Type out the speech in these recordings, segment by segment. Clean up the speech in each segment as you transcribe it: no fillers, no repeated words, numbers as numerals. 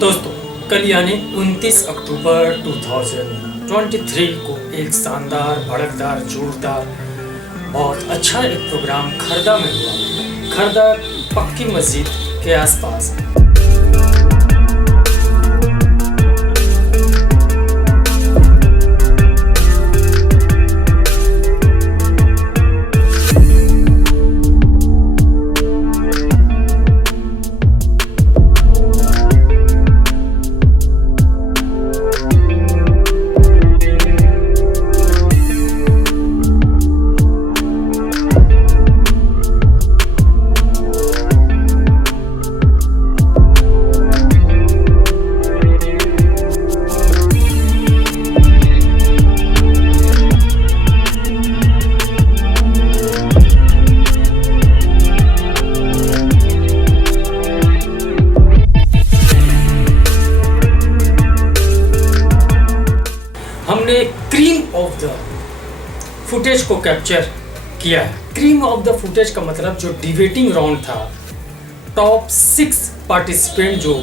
दोस्तों, कल यानी 29 अक्टूबर 2023 को एक शानदार, भड़कदार, जोरदार, बहुत अच्छा एक प्रोग्राम खरदा में हुआ। खरदा पक्की मस्जिद के आसपास। हमने क्रीम ऑफ द फुटेज को कैप्चर किया है। क्रीम ऑफ द फुटेज का मतलब जो डिबेटिंग राउंड था, टॉप 6 पार्टिसिपेंट जो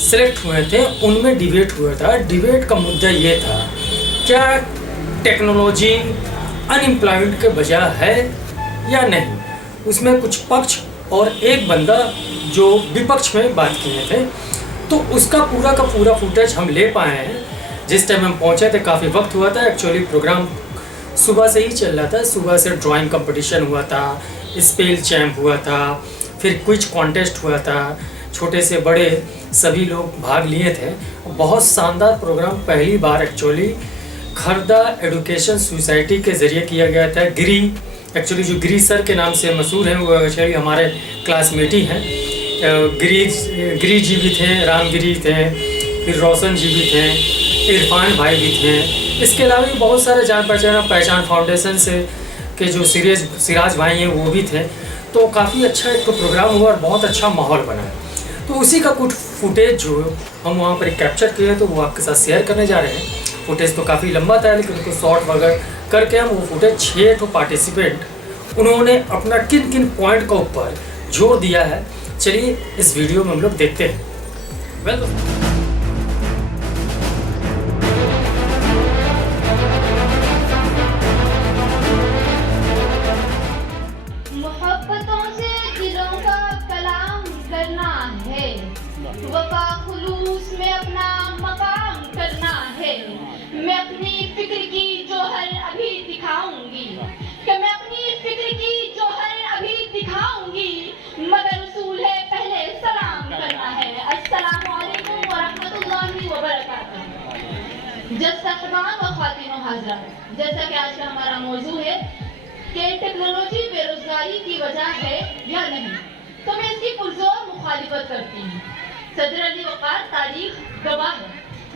सिलेक्ट हुए थे उनमें डिबेट हुआ था। डिबेट का मुद्दा ये था, क्या टेक्नोलॉजी अनएम्प्लॉयमेंट के बजाय है या नहीं। उसमें कुछ पक्ष और एक बंदा जो विपक्ष में बात किए थे, तो उसका पूरा का पूरा फुटेज हम ले पाए हैं। जिस टाइम हम पहुंचे थे काफ़ी वक्त हुआ था। एक्चुअली प्रोग्राम सुबह से ही चल रहा था। सुबह से ड्राइंग कंपटीशन हुआ था, स्पेल चैम्प हुआ था, फिर क्विज कॉन्टेस्ट हुआ था। छोटे से बड़े सभी लोग भाग लिए थे। बहुत शानदार प्रोग्राम, पहली बार एक्चुअली खरदा एजुकेशन सोसाइटी के ज़रिए किया गया था। गिरी, एक्चुअली जो गिरी सर के नाम से मशहूर हैं, वो एक्चुअली हमारे क्लासमेट ही हैं। गिरी जी भी थे, रामगिरी थे, फिर रोशन जी भी थे, इरफान भाई भी थे। इसके अलावा भी बहुत सारे जान पहचान फाउंडेशन से के जो सिराज भाई हैं वो भी थे। तो काफ़ी अच्छा एक प्रोग्राम हुआ और बहुत अच्छा माहौल बना। तो उसी का कुछ फुटेज जो हम वहाँ पर कैप्चर किए तो वो आपके साथ शेयर करने जा रहे हैं। फुटेज तो काफ़ी लंबा था, लेकिन उसको शॉर्ट वगैरह करके हम वो फुटेज 6 पार्टिसिपेंट उन्होंने अपना किन किन पॉइंट का ऊपर जोर दिया है। चलिए इस वीडियो में हम लोग देखते हैं। मोहब्बतों से दिलों का कलाम करना है, वफा खुलूस में अपना मकाम करना है। मैं अपनी फिक्र की जोहर अभी दिखाऊंगी, कि मैं अपनी फिक्र की जोहर अभी दिखाऊंगी, मगर उसूल है पहले सलाम करना है। अस्सलामु अलैकुम व रहमतुल्लाहि व बरकातहू। जज साहिबान व ख्वातीनो हाज़रात, जैसा कि आज का हमारा मौजू है कि टेक्नोलॉजी बेरोजगारी की वजह है या नहीं, तो मैं इसकी पुरजोर मुखालिफत करती हूँ। सदर अली वक़ार तारीख गवाह है,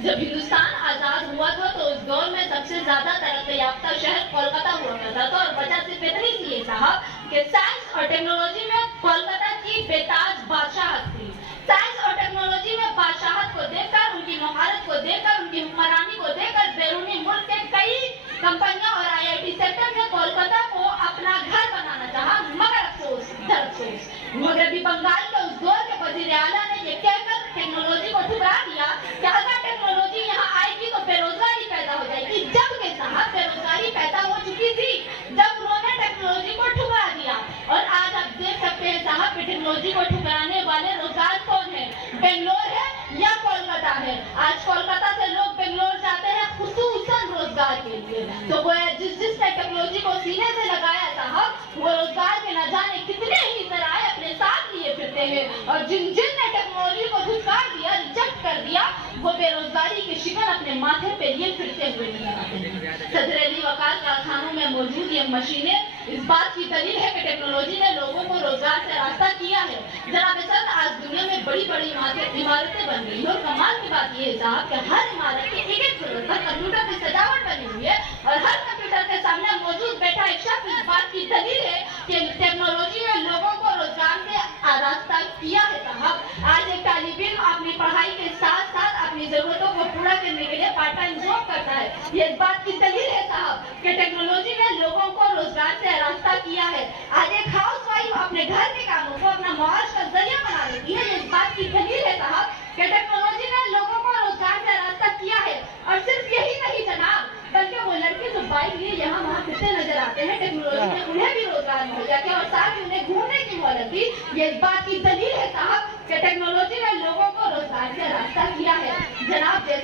जब हिंदुस्तान आज़ाद हुआ था तो उस दौर में सबसे ज़्यादा तरक्की याफ्ता शहर कोलकाता हुआ करता था। और वजह सिर्फ इतनी सी ये साहब कि साइंस और टेक्नोलॉजी में कोलकाता की बेताज बादशाहत थी। साइंस और टेक्नोलॉजी में बादशाहत को देखकर, उनकी महारत को देखकर, उनकी हुक्मरानी को देखकर बैरूनी मुल्क के कई कंपनियां और IIT सेक्टर ने कोलकाता को अपना घर बनाना चाहा। मगर अफसोस, अफसोस, मगरबी बंगाल के उस दौर के वजीर आला ने यह कहकर टेक्नोलॉजी को ठुकरा दिया कि अगर टेक्नोलॉजी यहाँ आएगी तो बेरोजगारी पैदा हो जाएगी। जबकि साहब बेरोजगारी पैदा हो चुकी थी जब उन्होंने टेक्नोलॉजी को ठुकरा दिया। और आज आप देख सकते हैं साहब कि टेक्नोलॉजी को ठुकराने वाले रोजगार कौन है, बेंगलोर है या कोलकाता है। आज कोलकाता से लोग बेंगलोर जाते हैं खुसूसन रोजगार के लिए। तो वो जिसने टेक्नोलॉजी को सीने से लगाया साहब, वो रोजगार के न जाने कितने ही जराए अपने साथ लिए फिरते हैं। और जिनने टेक्नोलॉजी को धुतकार दिया, रिजेक्ट कर दिया, वो बेरोजगारी की शिकन अपने माथे पे लिए फिरते हुए नजर आते हैं। सदर अली वक़ार कारखानों में मौजूद ये मशीनें इस बात की दलील है कि टेक्नोलॉजी ने लोगों को रोजगार से रास्ता किया है। जनाब सर, आज दुनिया में बड़ी बड़ी इमारतें बन रही है और कमाल की बात ये है साहब कि हर इमारत के एक फ्लोर पर कंप्यूटर की सजावट बनी हुई है और हर कंप्यूटर के सामने मौजूद बैठा एक शख्स इस बात की दलील है कि टेक्नोलॉजी ने लोगों को रोजगार से रास्ता किया है साहब। आज एक तालिब इल्म अपनी पढ़ाई के साथ साथ अपनी जरूरतों को पूरा करने के लिए पार्ट टाइम जॉब करता है। ये इस बात की दलील है साहब कि टेक्नोलॉजी ने लोगों को रोजगार से रास्ता किया है। आज एक हाउस वाइफ अपने घर के कामों को अपना माश का जरिया बना लेती है। ये इस बात की दलील है साहब कि टेक्नोलॉजी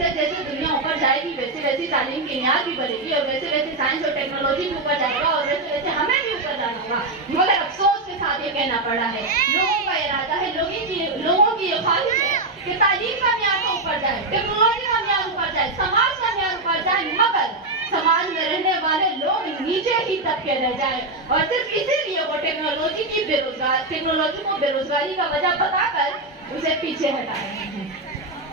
जैसे जैसे दुनिया ऊपर जाएगी वैसे वैसे तालीम की मियाद भी बढ़ेगी और वैसे वैसे साइंस और टेक्नोलॉजी भी ऊपर जाएगा और वैसे वैसे हमें भी ऊपर जाना होगा। मगर अफसोस के साथ ये कहना पड़ा है, लोगों का इरादा है, लोगों की ये ख्वाहिश है कि तालीम का मियाद तो ऊपर जाए, टेक्नोलॉजी का मियाद ऊपर जाए, समाज का मियाद ऊपर जाए, मगर समाज में रहने वाले लोग नीचे ही दबके रह जाए। और सिर्फ इसीलिए वो टेक्नोलॉजी को बेरोजगारी का वजह बताकर उसे पीछे हटा रहे हैं।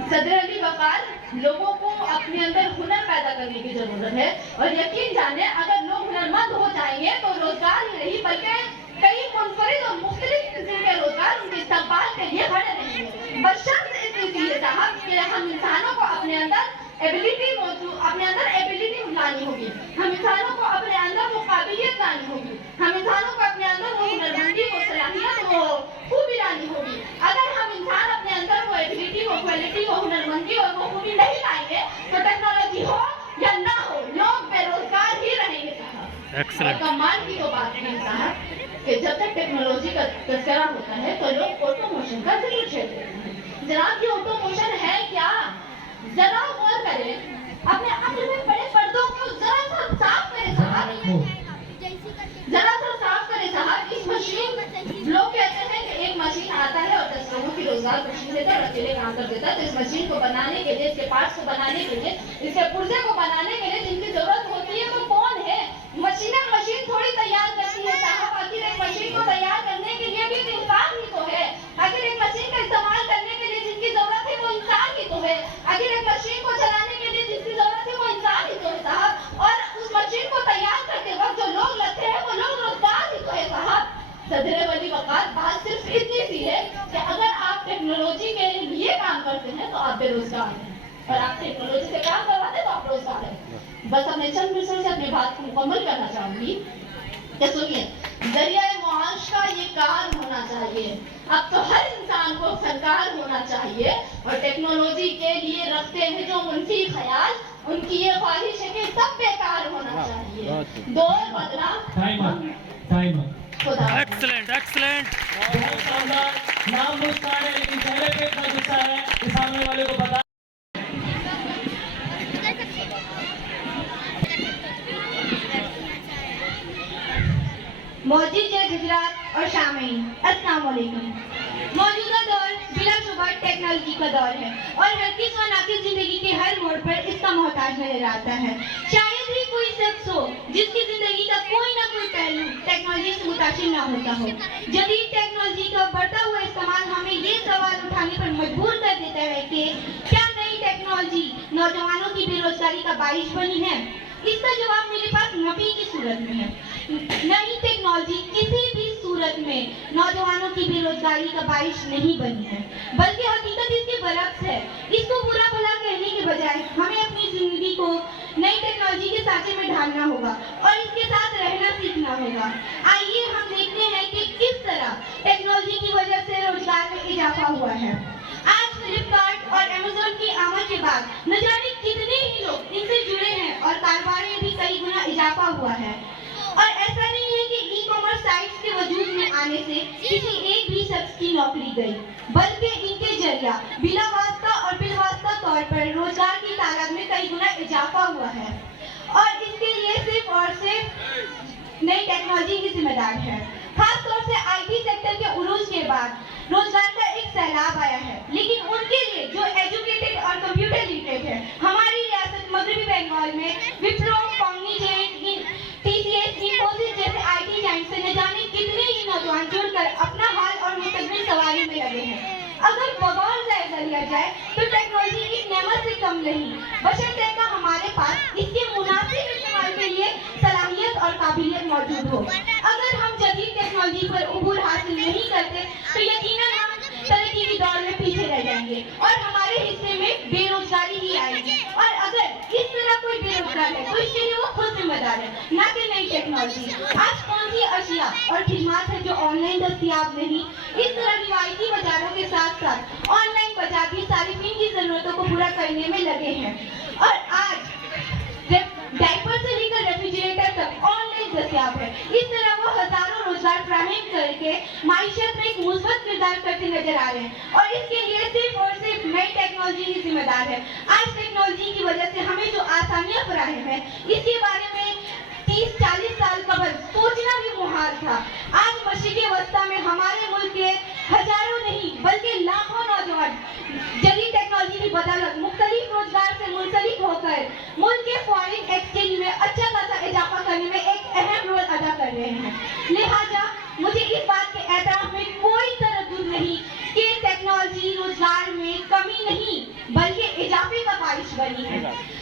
सदर अली वकार लोगों को अपने अंदर हुनर पैदा करने की जरूरत है और यकीन जाने अगर लोग हुनरमंद हो जाएंगे तो रोजगार ही नहीं बल्कि कई मुनफरिद और मुख्तलिफ किस्म के रोजगार उनके इस्तेमाल के लिए खड़े रहेंगे। बशर्त इसलिए साहब कि हम इंसानों को अपने अंदर एबिलिटी लानी होगी, हम इंसानों को अपने अंदर वो काबिलियत लानी होगी, हम इंसानों को अपने अंदर वो हुनरमंदी, वो सलाहियत, वो खूबी लानी होगी। अगर हम इंसान अपने अंदर वो एबिलिटी, वो क्वालिटी, वो हुनरमंदी और वो खूबी नहीं लाएंगे तो टेक्नोलॉजी हो या ना हो लोग बेरोजगार ही रहेंगे साहब। और कमाल की तो बात है साहब कि जब तक टेक्नोलॉजी का तस्करा होता है तो लोग ऑटोमोशन का जिक्र छेड़ते हैं। जनाब ये ऑटोमोशन है क्या? जरा गौर करें, अपने अक्ल में पड़े पर्दों को जरा सा साफ करें साहब, जरा सा साफ करें साहब। इस मशीन, लोग कहते हैं कि एक मशीन आता है और 10 लोगों की रोजगार मशीन देता है और अकेले काम कर देता है। तो इस मशीन को बनाने के लिए, इसके पार्ट्स को बनाने के लिए, इसके पुर्जे को बनाने के लिए जिनकी जरूरत होती है वो कौन है? मशीन थोड़ी तैयार करती है साहब। आखिर एक मशीन को तैयार करने के लिए भी इंसान ही तो है। आखिर एक मशीन का इस्तेमाल करने के लिए जिनकी जरूरत है वो इंसान ही तो है। आखिर एक मशीन को चलाने के लिए जिसकी जरूरत है वो इंसान ही तो है साहब। और उस मशीन को तैयार करते वक्त जो लोग लगते हैं वो लोग रोजगार ही तो है साहब। सदर वली वकार बात सिर्फ इतनी सी है कि अगर आप टेक्नोलॉजी के लिए काम करते हैं तो आप बेरोजगार हैं और आप टेक्नोलॉजी से काम करवाते हैं तो आप रोजगार हैं। बस अपने चंद मिनट से अपनी बात को मुकम्मल करना चाहूंगी कि सुनिए, जरिया मुआश का ये कार होना चाहिए। अब तो हर इंसान को फनकार होना चाहिए और टेक्नोलॉजी के लिए रखते हैं जो मुनफी ख्याल, उनकी ये ख्वाहिश है कि सब बेकार होना चाहिए। दौर बदला, एक्सीलेंट बहुत शानदार। नाम मुस्कान है लेकिन चेहरे पे इतना गुस्सा है कि सामने वाले को बता। मौजूद गुजरात और शामीन, अस्सलाम वालेकुम। मौजूदा दौर बिलाशुबा टेक्नोलॉजी का दौर है और हर किस व नाकिस जिंदगी के हर मोड़ पर इसका मोहताज नजर आता है। शायद ही कोई शख्स हो जिसकी जिंदगी का कोई ना कोई पहलू टेक्नोलॉजी से मुतासिर ना होता हो। जदीद टेक्नोलॉजी का बढ़ता हुआ इस्तेमाल हमें ये सवाल उठाने पर मजबूर कर देता है कि क्या नई टेक्नोलॉजी नौजवानों की बेरोजगारी का बाइस बनी है? इसका जवाब मेरे पास नफी की सूरत में है। नई टेक्नोलॉजी किसी भी सूरत में नौजवानों की बेरोजगारी का बाइस नहीं बनी है, बल्कि हकीकत इसके बरक्स है। इसको बुरा भला कहने के बजाय हमें अपनी जिंदगी को नई टेक्नोलॉजी के सांचे में ढालना होगा और इसके साथ रहना सीखना होगा। आइए हम देखते हैं कि किस तरह टेक्नोलॉजी की वजह से रोजगार में इजाफा हुआ है। आज फ्लिपकार्ट और अमेज़न की आमद के बाद न जाने कितने ही लोग इनसे जुड़े हैं और कारोबार में भी कई गुना इजाफा हुआ है। और ऐसा नहीं है कि ई-कॉमर्स साइट्स के वजूद में आने से किसी एक भी शख्स की नौकरी गई, बल्कि इनके जरिया बिला वास्ता और बिलवास्ता तौर पर रोजगार की तादाद में कई गुना इजाफा हुआ है और इसके लिए सिर्फ और सिर्फ नई टेक्नोलॉजी की जिम्मेदार है। खास तौर से आईटी सेक्टर के उरूज के बाद रोजगार का एक सैलाब आया है, लेकिन उनके लिए जो एजुकेटेड और कंप्यूटर लिटरेट है, हमारी रियासत मगरबी बंगाल में विप्रो, कॉग्निजेंट, टीसीएस, इंफोसिस जैसे आईटी जाइंट से न जाने कितने ही नौजवान जुड़कर अपना हाल और मुस्तकबिल सवारी में लगे हैं। अगर बगौर जायजा लिया जाए तो टेक्नोलॉजी एक नेमत से कम नहीं, बशर्ते कि हमारे पास इसके मुनासिब इस्तेमाल के लिए सलाहियत और काबिलियत मौजूद हो। अगर हम जदीद टेक्नोलॉजी पर उबूर हासिल नहीं करते तो यकीनन हम तरक्की की दौड़ में पीछे रह जाएंगे और हमारे हिस्से में बेरोजगारी ही आएगी। और अगर इस तरह कोई बेरोजगार है तो इसके लिए वो खुद जिम्मेदार है, ना कि नई टेक्नोलॉजी। आज कौन सी अशिया और खिदमत है जो ऑनलाइन दस्तयाब नहीं? इस तरह रिवायती बाजारों के साथ साथ ऑनलाइन बाजार भी सारिफीन की जरूरतों को पूरा करने में लगे हैं और आज डायपर से लेकर रेफ्रिजरेटर तक ऑनलाइन दस्तयाब है। इस तरह वो हजारों रोजगार फ्राहम करके माइशत में एक मुस्बत किरदार करते नजर आ रहे हैं और इसके लिए सिर्फ और सिर्फ नई टेक्नोलॉजी ही जिम्मेदार है। आज टेक्नोलॉजी की वजह से हमें जो आसानियां फराहम है, इसके बारे में 30-40 साल कबल सोचना भी मुहाल था। आज मशरिक़ी वस्ता में हमारे मुल्क के हजारों नहीं बल्कि लाखों नौजवान जदीद टेक्नोलॉजी की बदौलत मुख्तलिफ रोजगार से मुंसलिक होकर मुल्क के फॉरेन एक्सचेंज में अच्छा खासा इजाफा करने में एक अहम रोल अदा कर रहे हैं। लिहाजा मुझे इस बात के एतराफ में कोई तरद्दुद नहीं कि टेक्नोलॉजी रोजगार में कमी नहीं बल्कि इजाफे का बाइश बनी है,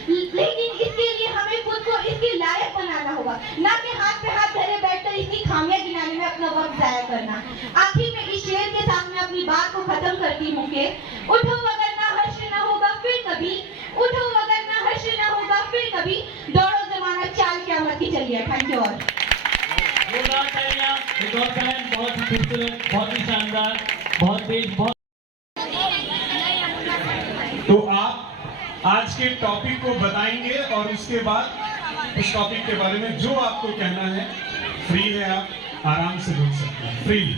लेकिन इसके लिए हमें खुद को इसके लायक बनाना होगा, ना कि हाथ पे हाथ धरे बैठकर इसकी खामियां गिनाने में अपना वक्त जाया करना। आखिर में इस शेर के साथ मैं अपनी बात को खत्म करती हूँ कि उठो अगर ना हश्र ना होगा फिर कभी, उठो अगर ना हश्र ना होगा फिर कभी, दौड़ो जमाना चाल क़यामत की चलिए। Thank you all. जोरदार तालियां, एक और कमेंट, बहुत ही खूबसूरत, बहुत ही शानदार, बहुत तेज, बहुत। तो आप आज के टॉपिक को बताएंगे और उसके बाद उस टॉपिक के बारे में जो आपको कहना है फ्री है, आप आराम से बोल सकते हैं freely.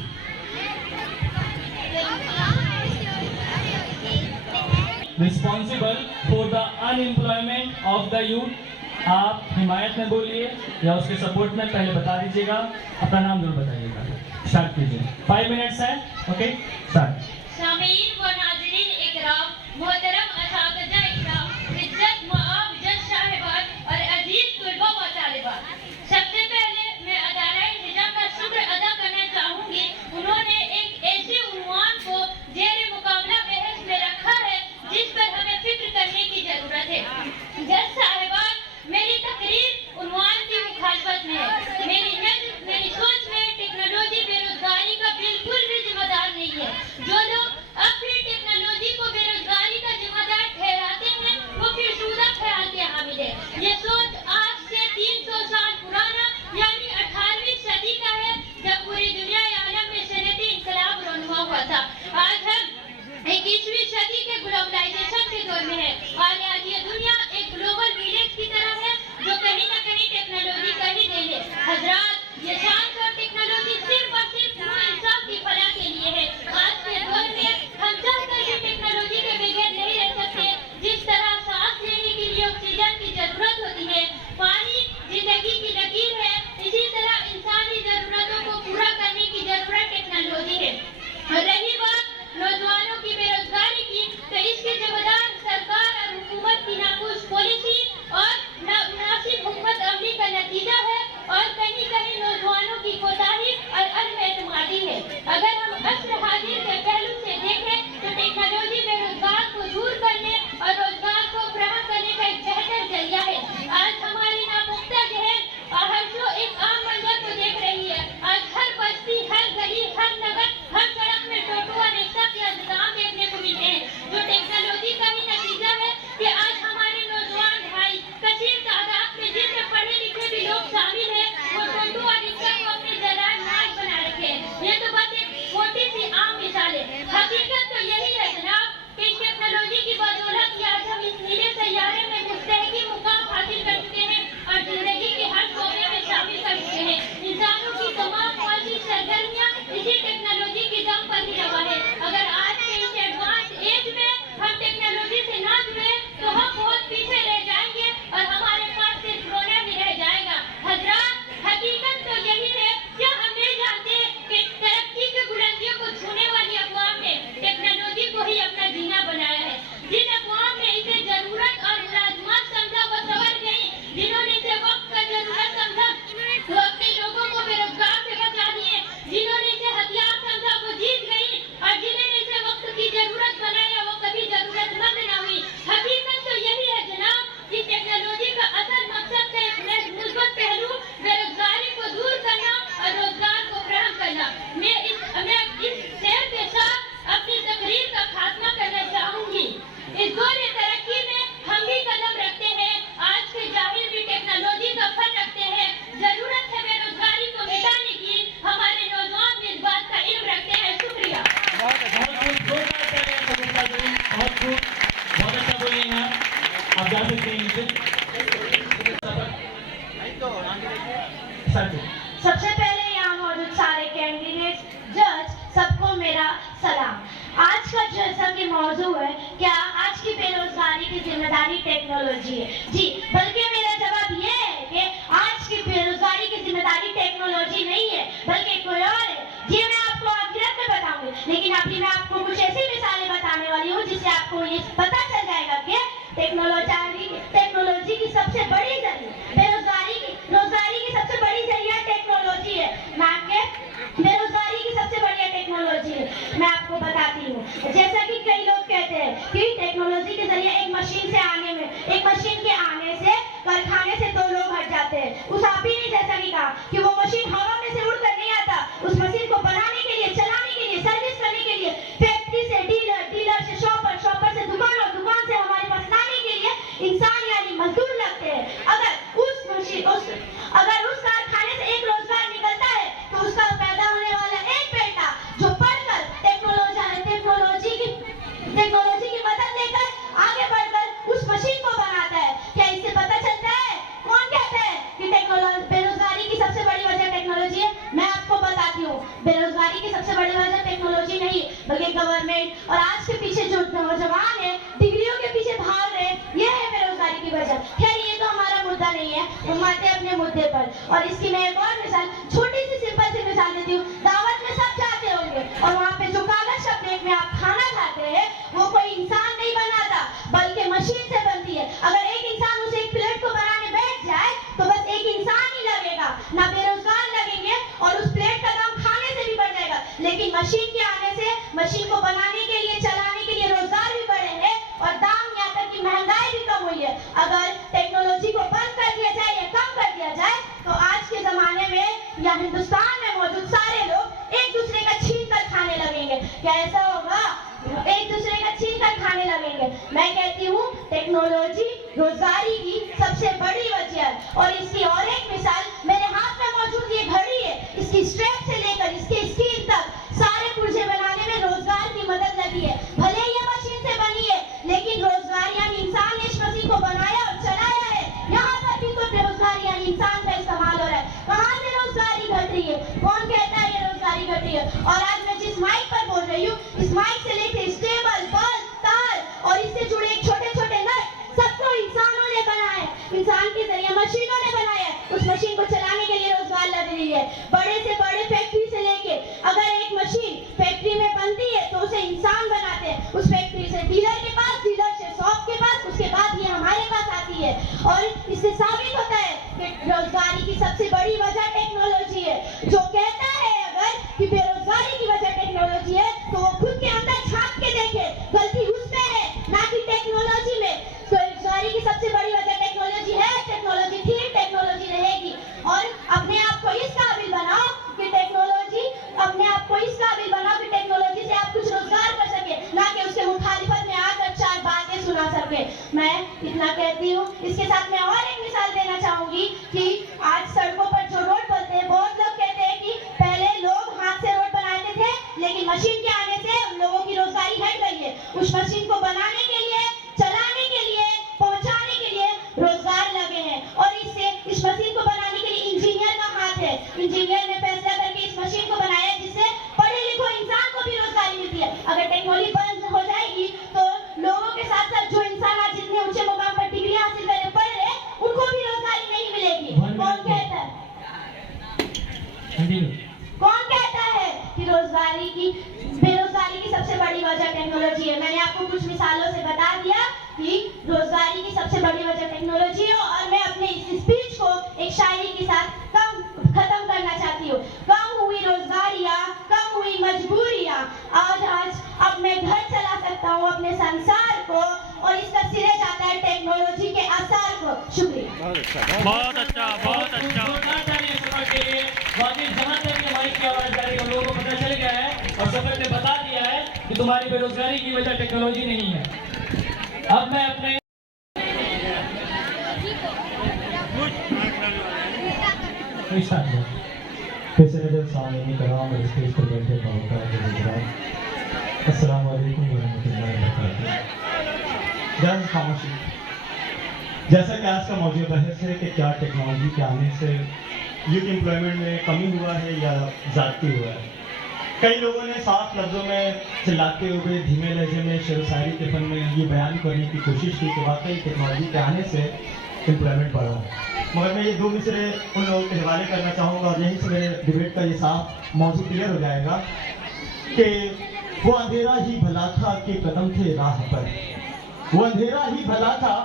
Responsible for the unemployment of the youth. आप हिमायत में बोलिए या उसके सपोर्ट में, पहले बता दीजिएगा, अपना नाम जरूर बताइएगा। स्टार्ट कीजिए, 5 मिनट्स है। Okay, start. शामीन व नाज़रीन इकराम, मोहतरम असातिज़ा इकराम, इज्जत मआब जज साहिबान और अजीज तुलबा व तालिबात, सबसे पहले मैं अदारा हिजाब का शुक्र अदा करना चाहूँगी। उन्होंने एक ऐसे उन्वान को जेर मुकाबला बहस में रखा है जिस पर हमें फिक्र करने की जरूरत है। जज साहिबान, मेरी तकरीर उन्वान की मुखालफत में है। मेरी सोच में टेक्नोलॉजी बेरोजगारी का बिल्कुल भी जिम्मेदार नहीं है। जो लोग अब भी टेक्नोलॉजी को बेरोजगारी का जिम्मेदार ठहराते हैं वो फिर सूदा ख्याल के हामिल है। ये सोच आज से 300 साल पुराना यानी 18वीं सदी का है, जब पूरी दुनिया आलम में सनअती इंकलाब रौनुमा हुआ था। आज हम 21वीं सदी के ग्लोबलाइजेशन के दौर में है और आज ये दुनिया एक ग्लोबल विलेज की तरह है जो कहीं न कहीं टेक्नोलॉजी का ही देन है। हजरात, ये साइंस और टेक्नोलॉजी सिर्फ और सिर्फ इंसान की फलाह के लिए है। आज के दौर में हम चाहकर भी टेक्नोलॉजी के बगैर नहीं रह सकते। जिस तरह सांस लेने के लिए ऑक्सीजन की जरूरत होती है, पानी जिंदगी की लकीर है, इसी तरह इंसानी जरूरतों को पूरा करने की जरूरत टेक्नोलॉजी है। और रही बात नौजवानों की बेरोजगारी की, तो इसके जिम्मेदार सरकार और हुकूमत की नाखुश पॉलिसी और मुनासिब हुकूमत अमली का नतीजा है और कहीं कहीं नौजवानों की कोताही और अनएतमादी है। अगर हम अस्र हाजिर के पहलू से देखें तो टेक्नोलॉजी बेरोजगार को दूर करने और रोजगार को फराहम करने का एक बेहतर जरिया है। आज हमारी नापुख्ता जहन और हर शो एक आम मंजर को देख रही है। आज हर बस्ती, हर गली, हर नगर, हर सड़क में टोटो और रिक्शा के इंतजाम देखने को मिलते हैं, जो टेक्नोलॉजी का ही नतीजा है कि आज हमारे नौजवान भाई कसीर तादाद में जिनमें पढ़े लिखे भी लोग शामिल हैं, वो टोटो और रिक्शा को अपने जराए नाज बना रखे हैं। ये तो बस एक छोटी सी आम मिसाल है। हकीकत तो यही है जनाब कि टेक्नोलॉजी की बदौलत आज हम इस नीले सैयारे में मुस्तहकी मुकाम हासिल कर चुके हैं और जिंदगी के हर शोबे में शामिल कर चुके हैं। इंसानों की तमाम ख्वाहिश सरगर्मियां इसी टेक्नोलॉजी की दम पर ही रवा है। अगर आज के इस एडवांस एज में हम टेक्नोलॉजी से ना जुड़े तो हम बहुत पीछे रह जाएंगे और हमारे पास सिर्फ रोना ही रह जाएगा। हजरात, हकीकत तो यही है। क्या हम नहीं जानते कि तरक्की की बुलंदियों को छूने वाली अक़वाम ने टेक्नोलॉजी को ही अपना जीना बनाया है। जिन अक़वाम ने इसे जरूरत और मुलाज़मत समझा वो सवर गई, जिन्होंने इसे वक्त का जरूरत समझा वो अपने लोगों को बेरोजगार से बचा दिए, जिन्होंने इसे हथियार समझा वो जीत गई और जिन्होंने इसे वक्त की जरूरत बनाया वो कभी जरूरतमंद न हुई। हकीकत तो यही है जनाब कि टेक्नोलॉजी का असल मकसद का एक मुस्बत पहलू बेरोजगारी को दूर करना और रोजगार को फराहम करना। मैं इस शेर के साथ अपनी तकरीर का खात्मा करना चाहूंगी। इस दौर तरक्की में हम भी कदम रखते हैं, आज के जाहिर भी टेक्नोलॉजी का फन रखते हैं। जरूरत है बेरोजगारी को मिटाने की, हमारे नौजवान भी इस बात का इल्म रखते हैं। शुक्रिया। बहुत अच्छा बोलिए हैं आप जा सकते हैं नीचे। सबसे पहले यहाँ मौजूद सारे कैंडिडेट्स, जज, सबको मेरा सलाम। आज का जलसा की मौजू है क्या आज की जिम्मेदारी टेक्नोलॉजी है। जी, बल्कि मेरा जवाब ये है कि आज की बेरोजगारी की जिम्मेदारी टेक्नोलॉजी नहीं है, बल्कि कोई और है। ये मैं आपको आखिरत में बताऊंगी, लेकिन अभी मैं आपको कुछ ऐसी मिसालें बताने वाली हूँ जिससे आपको ये पता चल जाएगा कि टेक्नोलॉजी की सबसे बड़ी जरिया रोजगारी की सबसे बड़ी जरिया टेक्नोलॉजी है, ना कि बेरोजगारी की सबसे बढ़िया टेक्नोलॉजी है। मैं आपको बताती हूँ, जैसा कि कई लोग कहते हैं कि टेक्नोलॉजी के जरिए एक मशीन के आने से कारखाने से 2 लोग हट जाते हैं। उस आप ही ने जैसा कि कहा कि वो मशीन हवा में से उड़कर नहीं आता, उस मशीन को बनाने के लिए, चलाने के लिए, सर्विस करने के लिए फैक्ट्री से डीलर से शॉपर से दुकान और दुकान से हमारे पास लाने के लिए इंसान यानी मजदूर लगते हैं। अगर उस कारखाने से एक रोजगार निकलता है तो उसका पैदा होने वाला एक बेटा जो पढ़कर टेक्नोलॉजी की मदद लेकर आगे बढ़कर उस मशीन को बनाता है। क्या इससे पता चलता है कौन कहता है कि बेरोजगारी की सबसे बड़ी वजह टेक्नोलॉजी है? मैं आपको बताती हूँ, बेरोजगारी की सबसे बड़ी वजह टेक्नोलॉजी नहीं बल्कि गवर्नमेंट और आज के पीछे जो नौजवान है डिग्रियों के पीछे भाग रहे हैं, ये है बेरोजगारी की वजह। खैर ये तो हमारा मुद्दा नहीं है, हम आते हैं अपने मुद्दे पर। और इसकी मैं एक और मिसाल, छोटी सी सिंपल सी मिसाल देती हूँ। दावत में सब जाते होंगे और वहाँ पे जो कागज का प्लेट में आप खाना खाते हैं वो कोई इंसान नहीं बनाता बल्कि मशीन से बनती है। अगर एक इंसान उस एक प्लेट को बनाने बैठ जाए तो बस एक इंसान ही लगेगा, ना बेरोजगार लगेंगे और उस प्लेट का दाम खाने से भी बढ़ जाएगा। लेकिन मशीन के आने से मशीन को बनाने के लिए, चलाने के लिए रोजगार भी बढ़े हैं और दाम यहाँ तक की महंगाई भी कम हुई है। अगर टेक्नोलॉजी को बंद कर दिया जाए या कम कर दिया जाए तो आज के जमाने में या हिंदुस्तान में मौजूद सारे लोग एक दूसरे का छीन कर खाने लगेंगे। क्या ऐसा होगा? एक दूसरे का छीन कर खाने लगेंगे। मैं कहती हूँ टेक्नोलॉजी रोजगारी की सबसे बड़ी वजह है। और इसकी और एक मिसाल मेरे हाथ में मौजूद ये घड़ी है, इसकी स्ट्रैप से लेकर इसके स्क्रीन तक सारे पुर्जे बनाने में रोजगार की मदद लगी है। भले ये मशीन से बनी है लेकिन रोजगार यानी इंसान ने इस मशीन को बनाया और चलाया है। यहाँ पर भी तो बेरोजगार यानी इंसान का इस्तेमाल हो रहा है। कहाँ से रोजगारी घट रही है? कौन कहता है ये रोजगारी घट रही है? और आज मैं जिस माइक पर बोल रही हूँ, इस माइक से लेकर स्टेबल, बल्ब, तार और इससे जुड़े छोटे छोटे नट सबको इंसानों ने बनाया है। इंसान के जरिए मशीनों ने बनाया है। उस मशीन को चलाने के लिए रोजगार लग रही है। बड़े से बड़े फैक्ट्री से लेके अगर एक मशीन फैक्ट्री में बनती है तो उसे इंसान बनाते हैं। उस फैक्ट्री से डीलर के पास, डीलर से शॉप के पास, उसके बाद ये हमारे पास आती है। और इससे साबित होता है कि रोजगारी की सबसे बड़ी वजह टेक्नोलॉजी है। जो कहता है अगर कि बेरोजगारी की वजह टेक्नोलॉजी है तो वो खुद के अंदर झांक के देखे, गलती उसमें है ना कि टेक्नोलॉजी में। बेरोजगारी की सबसे बड़ी वजह टेक्नोलॉजी है। टेक्नोलॉजी थी, टेक्नोलॉजी रहेगी। और अपने आप को इस काबिल बनाओ कि टेक्नोलॉजी से आप कुछ रोजगार कर सके, ना कि उसके मुखालिफत में आकर 4 बातें सुना सके। मैं इतना कहती हूँ। इसके साथ मैं और एक मिसाल देना चाहूंगी कि आज सड़कों पर जो रोड बनते हैं, बहुत लोग कहते हैं कि पहले लोग हाथ से रोड बनाते थे लेकिन मशीन के आने से उन लोगों की रोजगारी हट गई है। उस मशीन को बनाने के लिए, चलाने के लिए, पहुंचाने के लिए रोजगार लगे हैं। और इस मशीन को बनाने के लिए इंजीनियर का हाथ है। इंजीनियर ने फैसला करके इस मशीन को बनाया जिससे पढ़े लिखे इंसान को भी रोजगारी मिलती है। अगर टेक्नोलॉजी बंद हो जाएगी तो लोगों के साथ साथ जो इंसान आज जितने ऊंचे मुकाम पर डिग्री हासिल करके पढ़ रहे हैं उनको भी रोजगारी नहीं मिलेगी। कौन कहता है कि बेरोजगारी की सबसे बड़ी वजह टेक्नोलॉजी है? मैंने आपको कुछ मिसालों से बता दिया कि रोजगारी की सबसे बड़ी वजह टेक्नोलॉजी है। और मैं अपने इस स्पीच को एक शायरी के साथ खत्म करना चाहती हूँ। कम हुई रोजगारियाँ, कम हुई मजबूरियाँ, आज अब मैं घर चला सकता हूँ अपने संसार को और इसका सिरे जाता है टेक्नोलॉजी के आसार को। शुक्रिया। बहुत अच्छा, बहुत अच्छा। के लिए वाकई जहाँ तक ये माइक की आवाज जा रही है उन लोगों को पता चल गया है और शफक ने बता दिया है कि तुम्हारी बेरोजगारी की वजह टेक्नोलॉजी नहीं है। अब मैं अपने स्टेज पर बैठे अस्सलाम वालेकुम वरहमतुल्लाहि वबरकातुहू। खामोशी। जैसा कि आज का मौजूद बहस है कि क्या टेक्नोलॉजी के आने से यूथ एम्प्लॉयमेंट में कमी हुआ है या ज़्यादती हुआ है। कई लोगों ने साफ लफ्जों में चिल्लाते हुए धीमे लहजे में शेर शायरी के फन में ये बयान करने की कोशिश की कि वाकई टेक्नोलॉजी के आने से एम्प्लॉयमेंट बढ़ा है। मगर मैं ये दो मिसरे उन लोगों के हवाले करना चाहूँगा और यहीं से मेरे डिबेट का ये साफ मौजू क्लियर हो जाएगा कि वो अंधेरा ही भला था कि कदम थे राह पर, वो अंधेरा ही भला था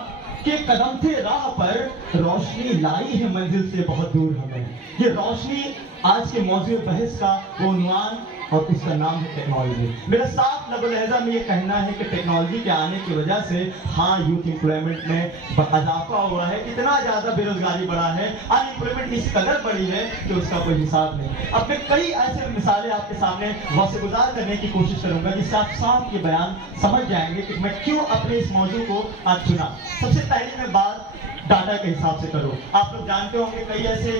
कि कदम थे राह पर, रोशनी लाई है मंजिल से बहुत दूर हमें। ये रोशनी आज के मौजूद बहस का वो उन्वान और इसका नाम है टेक्नोलॉजी। मेरा साफ लबो लहजा में ये कहना है कि टेक्नोलॉजी के आने की वजह से हाँ यूथ एम्प्लॉयमेंट में इजाफा हुआ है, इतना ज़्यादा बेरोजगारी बढ़ा है, अनएम्प्लॉयमेंट इस कदर बढ़ी है कि उसका कोई हिसाब नहीं। अब मैं कई ऐसे मिसालें आपके सामने वासेगुजार करने की कोशिश करूंगा जिससे आप साफ ये बयान समझ जाएंगे कि मैं क्यों अपने इस मौजू को आज चुना। सबसे पहले मैं बात डाटा के हिसाब से करूं। आप लोग जानते होंगे कई ऐसे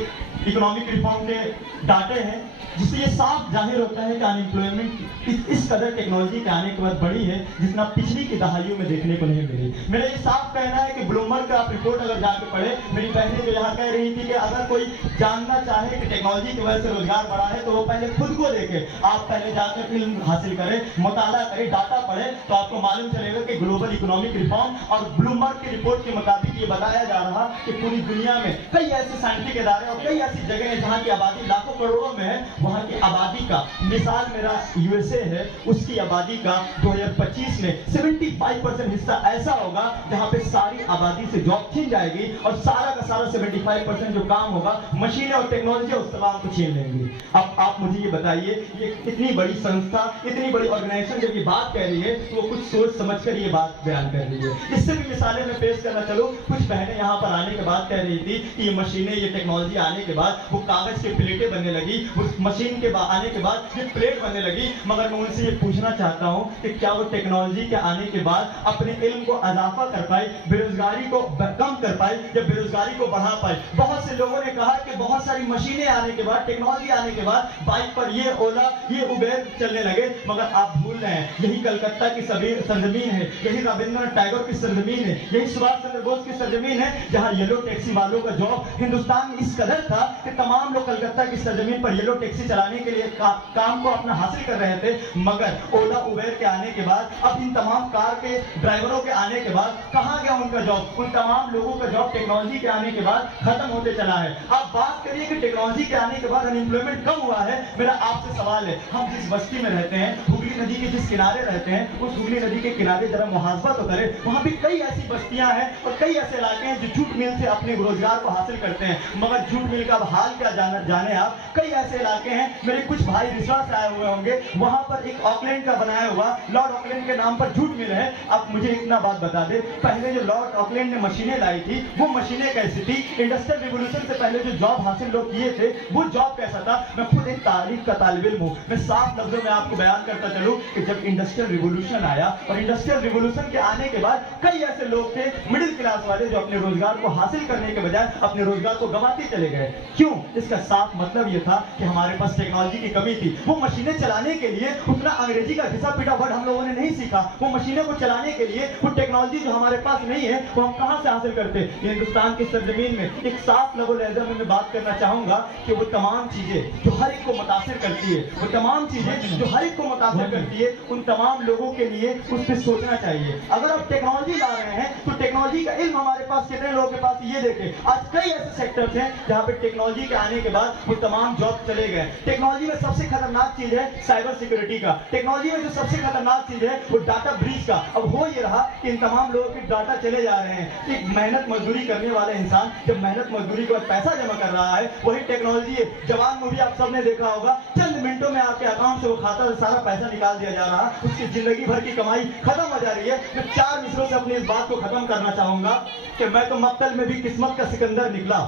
इकोनॉमिक रिफॉर्म के डाटे हैं जिससे ये साफ जाहिर होता है कि अनएम्प्लॉयमेंट इस कदर टेक्नोलॉजी के आने के बाद बढ़ी है जितना पिछली की दहाइयों में देखने को नहीं मिली। मेरा ये साफ कहना है कि ब्लूमबर्ग का आप रिपोर्ट अगर जाके पढ़े, मेरी बहनें जो यहाँ कह रही थी कि अगर कोई जानना चाहे कि टेक्नोलॉजी की वजह से रोजगार बढ़ा है तो वो पहले खुद को देखे। आप पहले जाकर इल्म हासिल करें, मुताला करें, डाटा पढ़े तो आपको मालूम चलेगा कि ग्लोबल इकोनॉमिक रिफॉर्म और ब्लूमबर्ग की रिपोर्ट के मुताबिक ये बताया जा रहा कि पूरी दुनिया में कई ऐसे साइंटिफिक इदारे और कई ऐसी जगह है जहाँ की आबादी लाखों करोड़ों में है, वहाँ की आबादी का मिसाल मेरा यूएसए है, उसकी आबादी का 2025 में 75% हिस्सा ऐसा होगा जहाँ पे सारी आबादी से जॉब छीन जाएगी और सारा का सारा 75% जो काम होगा मशीनें और टेक्नोलॉजी उस तमाम को छीन लेंगी। अब आप मुझे ये बताइए, ये इतनी बड़ी संस्था, इतनी बड़ी ऑर्गेनाइजेशन जब ये बात कह रही है तो वो कुछ सोच समझकर ये बात बयान कर रही है। इससे भी मिसालें मैं पेश करना चलूं, कुछ बहनें यहाँ पर आने के बाद कह रही थी कि ये मशीनें, ये टेक्नोलॉजी आने के बाद वो कागज के प्लेटें बनने लगी, उस मशीन के आने के बाद ये प्लेट बनने लगी। मगर मैं उनसे ये पूछना चाहता हूँ कि क्या वो टेक्नोलॉजी के आने के बाद अपने इल्म को इजाफा कर पाए, बेरोजगारी को कम कर पाए या बेरोजगारी को बढ़ा पाए? बहुत से लोगों ने कहा कि बहुत सारी मशीनें आने के बाद, टेक्नोलॉजी आने के बाद बाइक पर ये ओला, ये उबेर चलने लगे। मगर आप भूल रहे हैं यही कलकत्ता की सरजमीन है, यही रविंद्रनाथ टैगोर की सरजमीन है, यही सुभाष चंद्र बोस की सरजमीन है जहाँ येलो टैक्सी वालों का जॉब हिंदुस्तान में इस कदर था कि तमाम लोग कलकत्ता की सरजमीन पर येलो टैक्सी चलाने के लिए काम को अपना हासिल कर रहे थे। मगर ओला उबेर के आने के बाद, अब इन तमाम कार के ड्राइवरों के आने के बाद कहाँ गया उनका जॉब? उन तमाम लोगों का जॉब टेक्नोलॉजी के आने के बाद खत्म होते चला है। आप बात करिए कि टेक्नोलॉजी के आने के बाद अनएम्प्लॉयमेंट कम हुआ है। मेरा आपसे सवाल है, हम जिस बस्ती में रहते हैं, हुगली नदी के जिस किनारे रहते हैं, उस हुगली नदी के किनारे जरा मुहासबा तो करें, वहाँ भी कई ऐसी बस्तियां हैं और कई ऐसे इलाके हैं जो जूट मिल से अपने रोजगार को हासिल करते हैं। मगर जूट मिल का हाल क्या जाने आप, कई ऐसे इलाके हैं, मेरे कुछ भाई रिसर्च से आए हुए होंगे, वहां पर एक ऑकलैंड का बनाया हुआ लॉर्ड ऑकलैंड के नाम पर जूट मिल है। अब मुझे इतना बात बता दे, पहले जो लॉर्ड ऑकलैंड ने मशीनें लाई थी वो मशीनें कैसी थी? इंडस्ट्रियल रिवोल्यूशन से पहले जो जॉब हासिल लोग किए थे वो जॉब कैसा था? मैं खुद एक तारीख का तालिब इल्म हूँ, मैं साफ लफ्जों में आपको बयान करता चलूं कि जब इंडस्ट्रियल रिवोल्यूशन आया और इंडस्ट्रियल रिवोल्यूशन के आने के बाद कई ऐसे लोग थे मिडिल क्लास वाले जो अपने रोजगार को हासिल करने के बजाय अपने रोजगार को गंवाते चले गए। क्यों? इसका साफ मतलब यह था कि हमारे पास टेक्नोलॉजी की कमी थी। वो मशीनें चलाने के लिए उतना अंग्रेजी का घिसा पिटा वर्ड हम लोगों ने नहीं सीखा। वो मशीनों को चलाने के लिए वो टेक्नोलॉजी जो हमारे पास नहीं है वो हम कहां से हासिल करते? हिंदुस्तान की सरजमीन में एक साफ लबो लहजा में मैं बात करना चाहूंगा कि वो तमाम चीजें जो हर एक को मुतासिर करती है, वो तमाम चीजें जो हर एक को मुतासिर करती है, उन तमाम लोगों के लिए उस पर सोचना चाहिए। अगर आप टेक्नोलॉजी ला रहे हैं तो टेक्नोलॉजी का इल्म हमारे पास कितने लोगों के पास? ये देखें, आज कई ऐसे सेक्टर्स हैं जहां पे टेक्नोलॉजी के आने के बाद वो तमाम जॉब चले गए। टेक्नोलॉजी में सबसे खतरनाक चीज है साइबर सिक्योरिटी का। टेक्नोलॉजी में जो सबसे खतरनाक चीज है वो डाटा ब्रीच का। अब हो ये रहा कि इन तमाम लोगों के डाटा चले जा रहे हैं। एक मेहनत मजदूरी करने वाला इंसान जब मेहनत मजदूरी के बाद पैसा जमा कर रहा है, वही टेक्नोलॉजी है। जवान मूवी आप सबने देखा होगा, चंद मिनटों में आपके अकाउंट से वो खाता से सारा पैसा निकाल दिया जा रहा, उसकी जिंदगी भर की कमाई खत्म हो जा रही है। मैं 4 मिसरों से अपनी इस बात को खत्म करना चाहूंगा कि मैं तो मक्तल में भी किस्मत का सिकंदर निकला,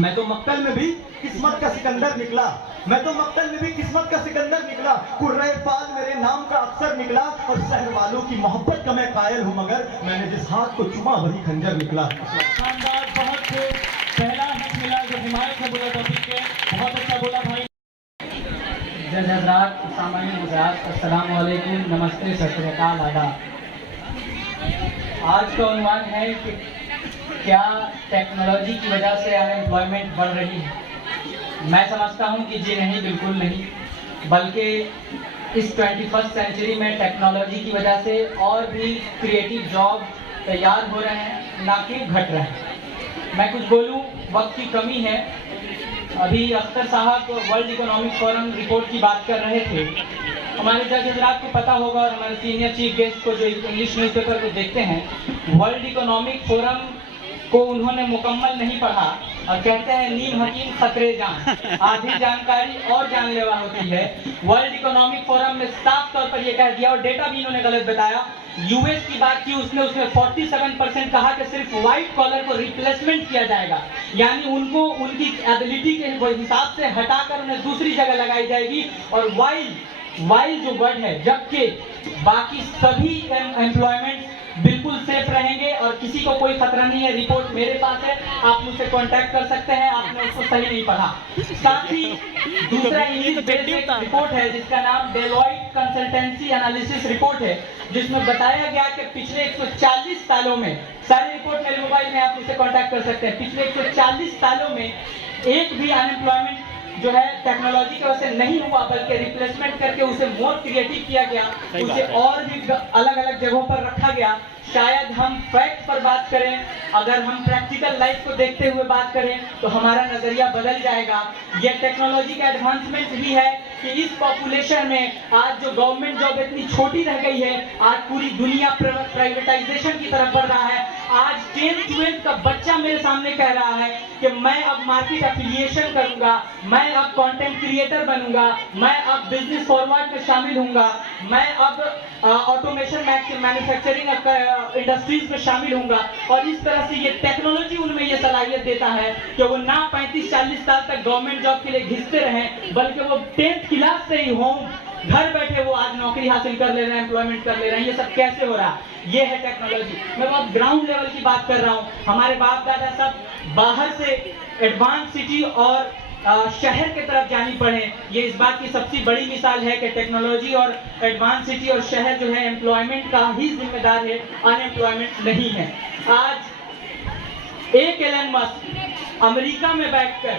मैं तो मक्तल में भी किस्मत का सिकंदर निकला, मैं तो मक्तल में भी किस्मत का सिकंदर निकला। कुर्रे फाल मेरे नाम का अक्सर निकला और शहर वालों की मोहब्बत का मैं कायल हूँ, मगर मैंने जिस हाथ को चुमा वही खंजर निकला। शानदार, बहुत पहला हक मिला जो हिमायत ने बोला टॉपिक के, बहुत अच्छा बोला भाई। जय हजरात, सामान्य गुजरात, अस्सलाम वालेकुम, नमस्ते, सत श्री अकाल, आदाब। आज का उन्वान है कि क्या टेक्नोलॉजी की वजह से अनएम्प्लॉयमेंट बढ़ रही है? मैं समझता हूं कि जी नहीं, बिल्कुल नहीं। बल्कि इस 21st सेंचुरी में टेक्नोलॉजी की वजह से और भी क्रिएटिव जॉब तैयार हो रहे हैं, ना कि घट रहे हैं। मैं कुछ बोलूं, वक्त की कमी है। अभी अख्तर साहब वर्ल्ड इकोनॉमिक फोरम रिपोर्ट की बात कर रहे थे। हमारे जज हजरात को पता होगा और हमारे सीनियर चीफ गेस्ट को जो इंग्लिश न्यूज़पेपर को देखते हैं, वर्ल्ड इकोनॉमिक फोरम को उन्होंने मुकम्मल नहीं पढ़ा और कहते हैं नीम हकीम खतरे जान, आधी जानकारी और जानलेवा होती है। वर्ल्ड इकोनॉमिक फोरम ने साफ तौर पर यह कह दिया और डेटा भी इन्होंने गलत बताया। यूएस की बात की उसने 47% कहा कि सिर्फ व्हाइट कॉलर को रिप्लेसमेंट किया जाएगा, यानी उनको उनकी एबिलिटी के हिसाब से हटाकर उन्हें दूसरी जगह लगाई जाएगी। और वाइल जो वर्ड है, जबकि बाकी सभी एम्प्लॉयमेंट बिल्कुल सेफ रहेंगे और किसी को कोई खतरा नहीं है। रिपोर्ट मेरे पास है, आप मुझसे कांटेक्ट कर सकते हैं। आपने उसको सही नहीं पढ़ा। साथ ही दूसरा इंग्लिश बेस्ड रिपोर्ट है जिसका नाम डेलॉइट कंसल्टेंसी एनालिसिस रिपोर्ट है, जिसमें बताया गया कि पिछले 140 सालों में, सारी रिपोर्ट मेरे मोबाइल में, आप मुझसे कांटेक्ट कर सकते हैं, पिछले 140 सालों में एक भी अनएम्प्लॉयमेंट जो है टेक्नोलॉजी की वजह से नहीं हुआ, बल्कि रिप्लेसमेंट करके उसे मोर क्रिएटिव किया गया, उसे और भी अलग अलग जगहों पर रखा गया। शायद हम फैक्ट पर बात करें, अगर हम प्रैक्टिकल लाइफ को देखते हुए बात करें तो हमारा नजरिया बदल जाएगा। यह टेक्नोलॉजी का एडवांसमेंट भी है कि इस पॉपुलेशन में आज जो गवर्नमेंट जॉब इतनी छोटी रह गई है, आज पूरी दुनिया प्राइवेटाइजेशन की तरफ बढ़ रहा है। आज 10th 12th का बच्चा मेरे सामने कह रहा है कि मैं अब मार्केट एफिलिएशन करूंगा, मैं अब कंटेंट क्रिएटर बनूंगा, मैं अब बिजनेस फॉरवर्ड में शामिल होऊंगा, मैं अब ऑटोमेशन मैन्युफैक्चरिंग इंडस्ट्रीज में शामिल होऊंगा। और इस तरह से ये टेक्नोलॉजी उनमें ये सलाहियत देता है कि वो ना 35-40 साल तक गवर्नमेंट जॉब के लिए घिसते रहें, बल्कि वो 10th क्लास से ही होम घर बैठे वो आज नौकरी हासिल कर ले रहे हैं, एम्प्लॉयमेंट कर ले रहे हैं। ये सब कैसे हो रहा? ये है टेक्नोलॉजी। मैं बहुत ग्राउंड लेवल की बात कर रहा हूँ। हमारे बाप दादा सब बाहर से एडवांस सिटी और शहर के तरफ जानी पड़े। ये इस बात की सबसे बड़ी मिसाल है कि टेक्नोलॉजी और एडवांस सिटी और शहर जो है एम्प्लॉयमेंट का ही जिम्मेदार है, अनएम्प्लॉयमेंट नहीं है। आज एक एलन मस्क अमेरिका में बैठकर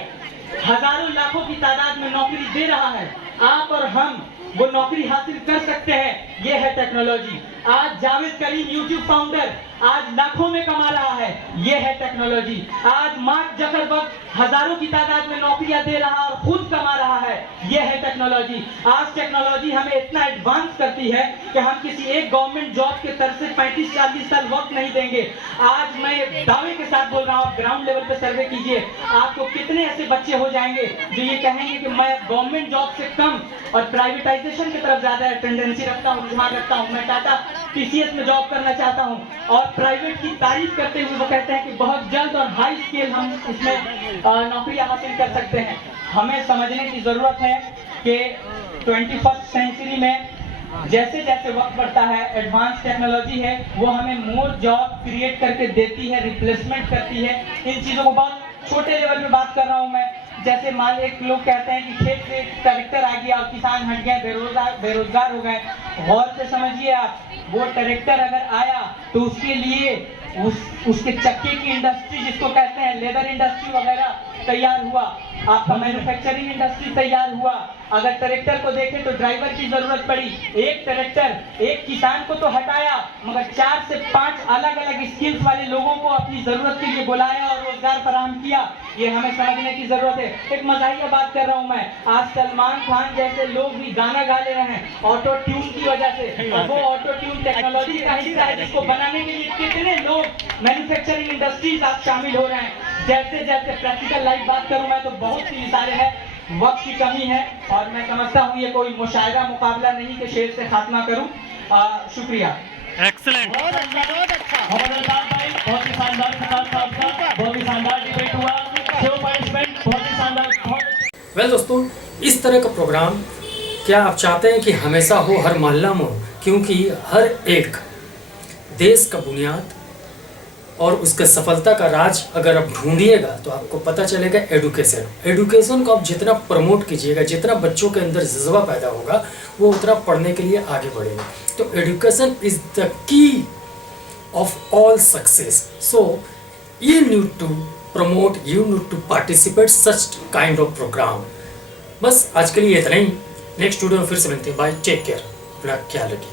हजारों लाखों की तादाद में नौकरी दे रहा है। आप और हम वो नौकरी हासिल कर सकते हैं। ये है टेक्नोलॉजी। आज जावेद करीम यूट्यूब फाउंडर आज लाखों में कमा रहा है। ये है टेक्नोलॉजी। आज मार्क जकरबर्ग हजारों की तादाद में नौकरियां दे रहा और खुद कमा रहा है। ये है टेक्नोलॉजी। आज टेक्नोलॉजी हमें इतना एडवांस करती है कि हम किसी एक गवर्नमेंट जॉब के तरफ से 35-40 साल वक्त नहीं देंगे। आज मैं दावे के साथ बोल रहा हूँ, आप ग्राउंड लेवल पे सर्वे कीजिए, आपको कितने ऐसे बच्चे हो जाएंगे जो ये कहेंगे कि मैं गवर्नमेंट जॉब से कम और प्राइवेटाइजेशन की तरफ ज्यादा टेंडेंसी रखता हूँ, रुझान रखता हूँ। मैं टाटा TCS में जॉब करना चाहता हूँ। और प्राइवेट की तारीफ करते हुए वो कहते हैं कि बहुत जल्द और हाई स्केल हम इसमें नौकरियां हासिल कर सकते हैं। हमें समझने की जरूरत है कि 21st सेंचुरी में जैसे जैसे वक्त बढ़ता है, एडवांस टेक्नोलॉजी है वो हमें मोर जॉब क्रिएट करके देती है, रिप्लेसमेंट करती है। इन चीजों को बहुत छोटे लेवल पे बात कर रहा हूँ मैं। जैसे मान एक लोग कहते हैं कि खेत से ट्रैक्टर आ गया और किसान हट गए, बेरोजगार हो गए। गौर से समझिए आप, वो ट्रैक्टर अगर आया तो उसके लिए उसके चक्के की इंडस्ट्री जिसको कहते हैं लेदर इंडस्ट्री वगैरह तैयार हुआ, आपका मैन्युफैक्चरिंग इंडस्ट्री तैयार हुआ। अगर ट्रैक्टर को देखें तो ड्राइवर की जरूरत पड़ी। एक ट्रैक्टर एक किसान को तो हटाया, मगर 4 से 5 अलग अलग स्किल्स वाले लोगों को अपनी जरूरत के लिए बुलाया और रोजगार फराहम किया। ये हमें समझने की जरूरत है। एक मजाहिया बात कर रहा हूँ मैं। आज सलमान खान जैसे लोग भी गाना गा ले रहे हैं ऑटो ट्यून की वजह से। वो ऑटो ट्यून टेक्नोलॉजी का हिस्सा है जिसको बनाने के लिए कितने लोग मैन्युफैक्चरिंग इंडस्ट्रीज आप शामिल हो रहे हैं। जैसे जैसे प्रैक्टिकल लाइफ बात करूं मैं तो बहुत सी मिसालें हैं। वक्त की कमी है और मैं समझता हूं ये कोई मुशायरा मुकाबला नहीं कि शेर से खात्मा करूं। शुक्रिया। एक्सीलेंट। बहुत ही शानदार खिताब था आपका, बहुत ही शानदार डिबेट हुआ, 6 पार्टिसिपेंट बहुत ही शानदार। वेल दोस्तों, इस तरह का प्रोग्राम क्या आप चाहते हैं कि हमेशा हो, हर मोहल्ला में हो? क्योंकि हर एक देश का बुनियाद और उसका सफलता का राज अगर आप ढूंढिएगा तो आपको पता चलेगा एडुकेशन को आप जितना प्रमोट कीजिएगा, जितना बच्चों के अंदर जज्बा पैदा होगा, वो उतना पढ़ने के लिए आगे बढ़ेगा। तो education is the key of all success. So you need to promote, you need to participate such kind of program. बस आज के लिए इतना ही। नेक्स्ट वीडियो में फिर से मिलते हैं। बाय, टेक केयर, अपना ख्याल रखिए।